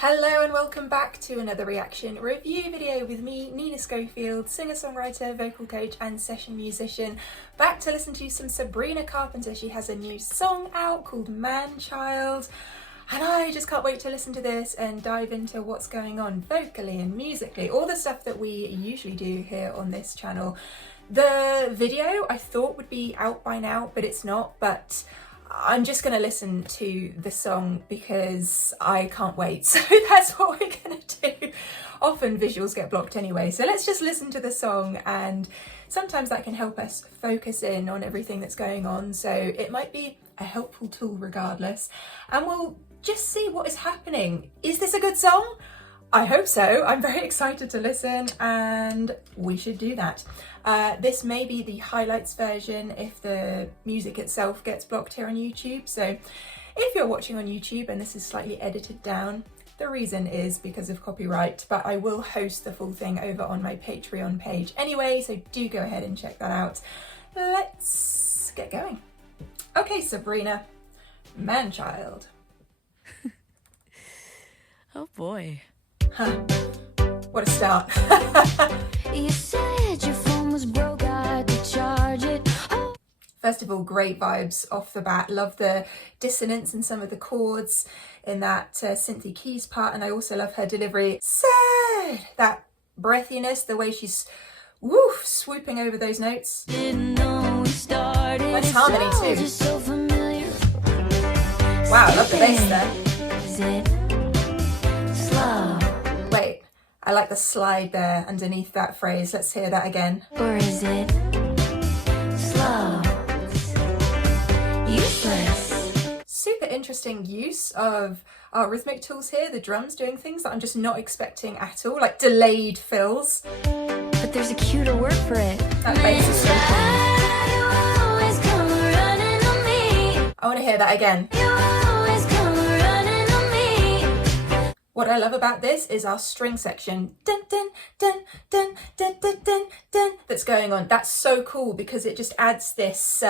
Hello and welcome back to another reaction review video with me, Nina Schofield, singer-songwriter, vocal coach and session musician, back to listen to some Sabrina Carpenter. She has a new song out called Manchild, and I just can't wait to listen to this and dive into what's going on vocally and musically, all the stuff that we usually do here on this channel. The video I thought would be out by now, but it's not, but I'm just going to listen to the song because I can't wait. So that's what we're going to do. Often visuals get blocked anyway. So let's just listen to the song, and sometimes that can help us focus in on everything that's going on. So it might be a helpful tool regardless. And we'll just see what is happening. Is this a good song? I hope so. I'm very excited to listen, and we should do that. This may be the highlights version if the music itself gets blocked here on YouTube. So if you're watching on YouTube and this is slightly edited down, the reason is because of copyright, but I will host the full thing over on my Patreon page anyway, so do go ahead and check that out. Let's get going. Okay, Sabrina, Manchild. Oh boy. Huh. What a start. You said your phone was broke, I had to charge it. Oh. First of all, great vibes off the bat. Love the dissonance in some of the chords in that synthy keys part, and I also love her delivery. Said that breathiness, the way she's swooping over those notes. Didn't know we started. Nice harmony too. So familiar. Wow, I love the bass there. Is it slow? Wait, I like the slide there underneath that phrase. Let's hear that again. Or is it slow? Useless. Super interesting use of our rhythmic tools here. The drums doing things that I'm just not expecting at all, like delayed fills. But there's a cuter word for it. That bass is so cool. You always come running on me. I want to hear that again. You always come running on me. What I love about this is our string section, dun dun dun dun dun dun dun dun, that's going on. That's so cool because it just adds this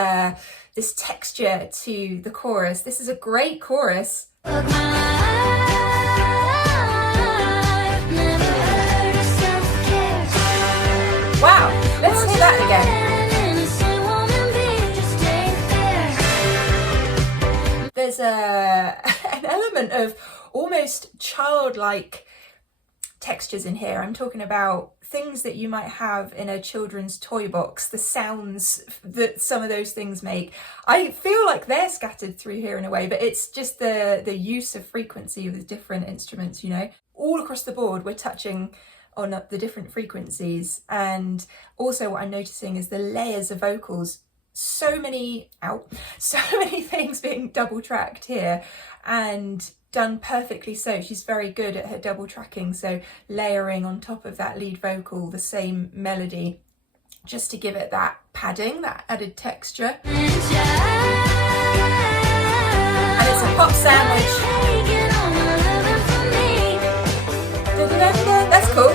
this texture to the chorus. This is a great chorus. Look, my I've never heard of self-care. Wow, let's hear that again. There's an element of almost childlike textures in here. I'm talking about things that you might have in a children's toy box, the sounds that some of those things make. I feel like they're scattered through here in a way, but it's just the use of frequency with different instruments, you know. All across the board we're touching on the different frequencies, and also what I'm noticing is the layers of vocals. So many things being double tracked here, and done perfectly so. She's very good at her double tracking, so layering on top of that lead vocal the same melody just to give it that padding, that added texture. And it's a pop sandwich. That's cool.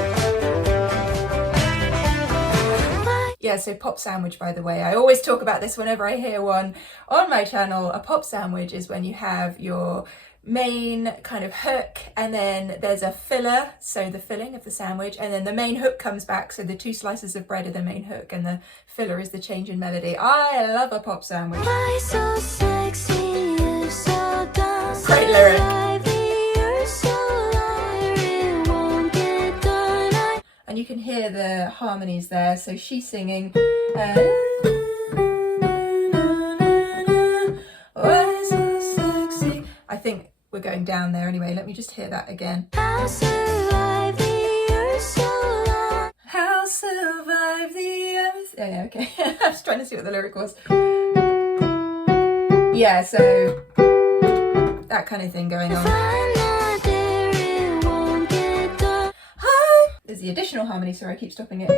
Yeah, so pop sandwich, by the way. I always talk about this whenever I hear one on my channel. A pop sandwich is when you have your main kind of hook, and then there's a filler, so the filling of the sandwich, and then the main hook comes back, so the two slices of bread are the main hook and the filler is the change in melody. I love a pop sandwich. Why so sexy, you so dumb. Great lyric. And you can hear the harmonies there, so she's singing why so sexy. I think we're going down there anyway. Let me just hear that again. I'll survive the earth so long. How survive the earth. Yeah, okay. I was trying to see what the lyric was. Yeah, so that kind of thing going If on. I'm not there, it won't get done. Hi. There's the additional harmony, sorry, I keep stopping it.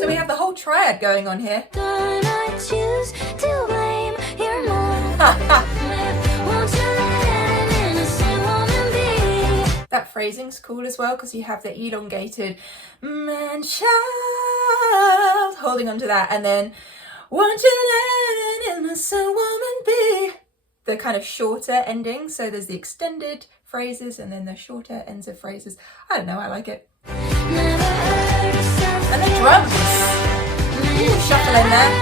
So we have the whole triad going on here. Don't I choose to blame your mom? Won't you let an innocent woman be? That phrasing's cool as well because you have the elongated man-child holding on to that, and then won't you let an innocent woman be? the kind of shorter ending. So there's the extended phrases and then the shorter ends of phrases. I don't know, I like it. And the drums. Ooh, shuffle in there.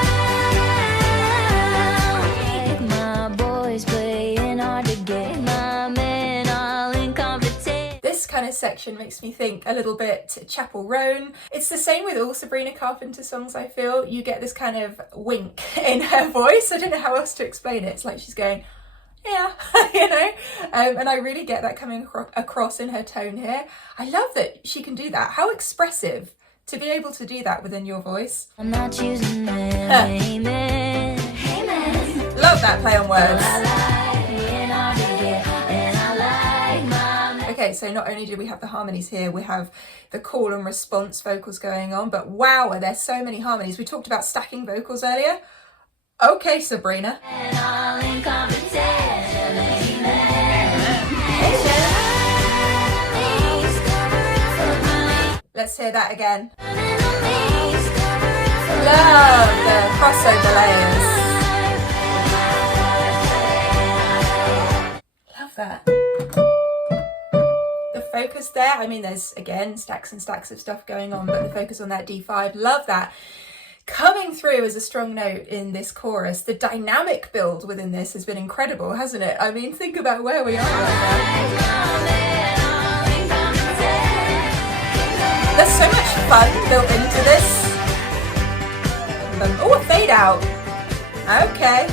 My boys playing hard to get, my men all incompetent. This kind of section makes me think a little bit Chapel Roan. It's the same with all Sabrina Carpenter songs, I feel. You get this kind of wink in her voice. I don't know how else to explain it. It's like she's going, yeah, you know, and I really get that coming across in her tone here. I love that she can do that. How expressive to be able to do that within your voice. I'm not choosing them. Amen. Amen. Love that play on words. I like being hard to get, and I like my. Okay, so not only do we have the harmonies here, we have the call and response vocals going on, but wow, are there so many harmonies. We talked about stacking vocals earlier. Okay, Sabrina. And all incompetent. Amen. Let's hear that again. Love the crossover layers. Love that. The focus there, I mean, there's again stacks and stacks of stuff going on, but the focus on that D5, love that. Coming through as a strong note in this chorus. The dynamic build within this has been incredible, hasn't it? I mean, think about where we are right now. There's so much fun built into this. Oh, a fade out. Okay.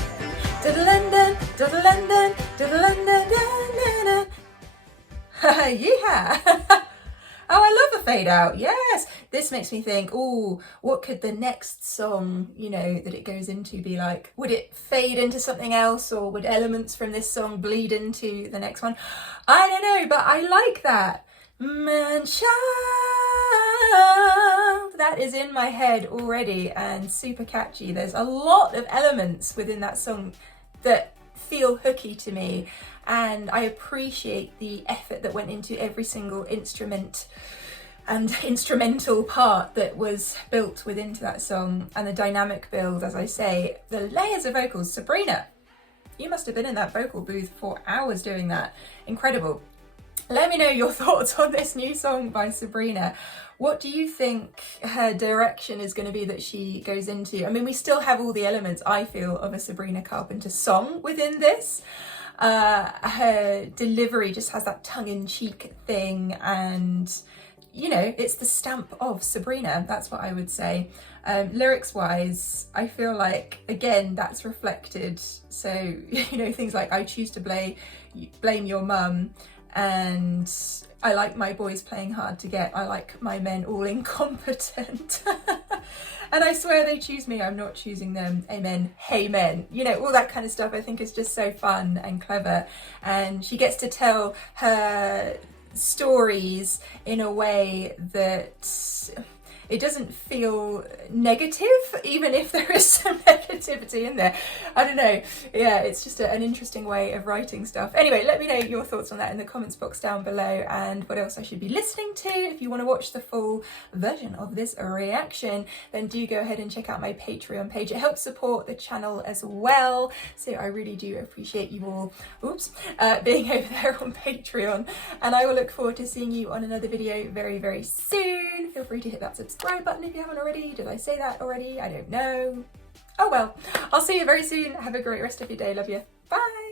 Diddle-dun-dun, diddle-dun-dun, diddle-dun-dun-dun-dun-dun. Yeah. Oh, I love a fade out. Yes. This makes me think, oh, what could the next song, you know, that it goes into be like? Would it fade into something else, or would elements from this song bleed into the next one? I don't know, but I like that. Manchild. That is in my head already and super catchy. There's a lot of elements within that song that feel hooky to me, and I appreciate the effort that went into every single instrument and instrumental part that was built within that song, and the dynamic build, as I say, the layers of vocals. Sabrina, you must have been in that vocal booth for hours doing that. Incredible. Let me know your thoughts on this new song by Sabrina. What do you think her direction is going to be that she goes into? I mean, we still have all the elements, I feel, of a Sabrina Carpenter song within this. Her delivery just has that tongue-in-cheek thing, and, you know, it's the stamp of Sabrina. That's what I would say. Lyrics-wise, I feel like, again, that's reflected. So, you know, things like I choose to blame your mum, and I like my boys playing hard to get, I like my men all incompetent. And I swear they choose me, I'm not choosing them. Amen. Hey men. You know, all that kind of stuff I think is just so fun and clever. And she gets to tell her stories in a way that it doesn't feel negative, even if there is some negativity in there. I don't know. Yeah, it's just an interesting way of writing stuff. Anyway, let me know your thoughts on that in the comments box down below, and what else I should be listening to. If you want to watch the full version of this reaction, then do go ahead and check out my Patreon page. It helps support the channel as well. So I really do appreciate you all, being over there on Patreon. And I will look forward to seeing you on another video very, very soon. Feel free to hit that subscribe button if you haven't already. Did I say that already? I don't know. Oh well, I'll see you very soon. Have a great rest of your day. Love you. Bye.